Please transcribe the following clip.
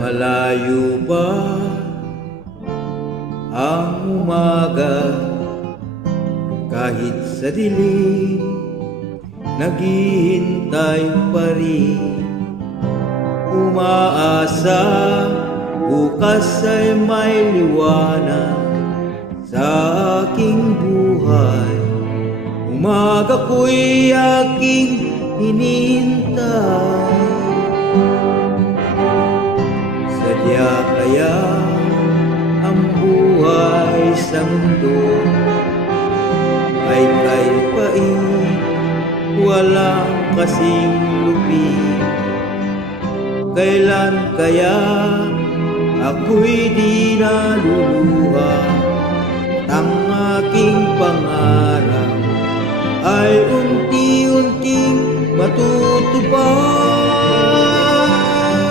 Malayo pa ang umaga, kahit sa dilim naghihintay pa rin. Umaasa bukas ay may liwanag sa aking buhay. Umaga ko'y aking hinihintay. Sadya kaya ang buhay sa mundo ay kay pait, walang kasing lupit. Kailan kaya ako'y di naluluha at ang aking pangarap ay unti-unting matutupad?